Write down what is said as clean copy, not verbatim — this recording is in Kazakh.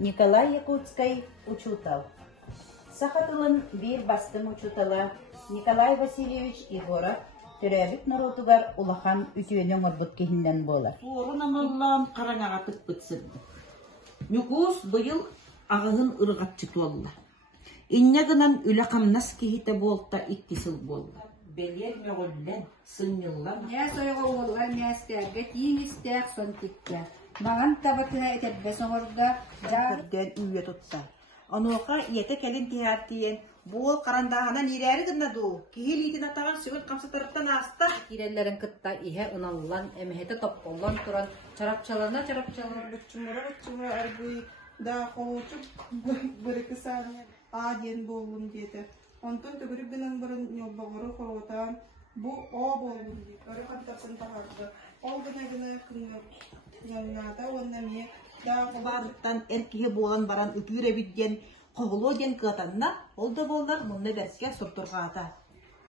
Николай Якутской учутал. Сахатылын бир бастым учутала Николай Васильевич Егоров төрәбит народугар улахан үтүөнөң орбут киһинден болар. Туорун амаллаан караңага тыппытсырды. Нюкус быйыл ағығын ырғатчы туалла. Инне гынан үлі қамнас кихите болта иттисыл болла. Белер меғоллен, сынныллан. Нәс ойға оғылға нәстәрге тиң істәк сон тикке. Маған табытына етәббес оңырда Көрден үйе тұтса. Онуға иеті кәлін тияртиен, бұл қарандағынан ерәрі гынна ду. Кейел етін атаған сөгіл қамсатырыптан аста. кирелләрен кытта иһә ыналлан, әмәһәте топполлан туран, чарапчалана. Бұрчымыра әрбүй да қолучып бұрықы сағын аден болуым деді. Онтын түгірі білін бұрын нелбағыры қорғытан, бұл о болуым деді. Өрі қантасын тағарды. Ол гына күнгата оннаме да бардықтан әркеге болан баран үпүйре бидден қоғылу ден кытанна, ол да болар мұнда бәрске сұртырға ата.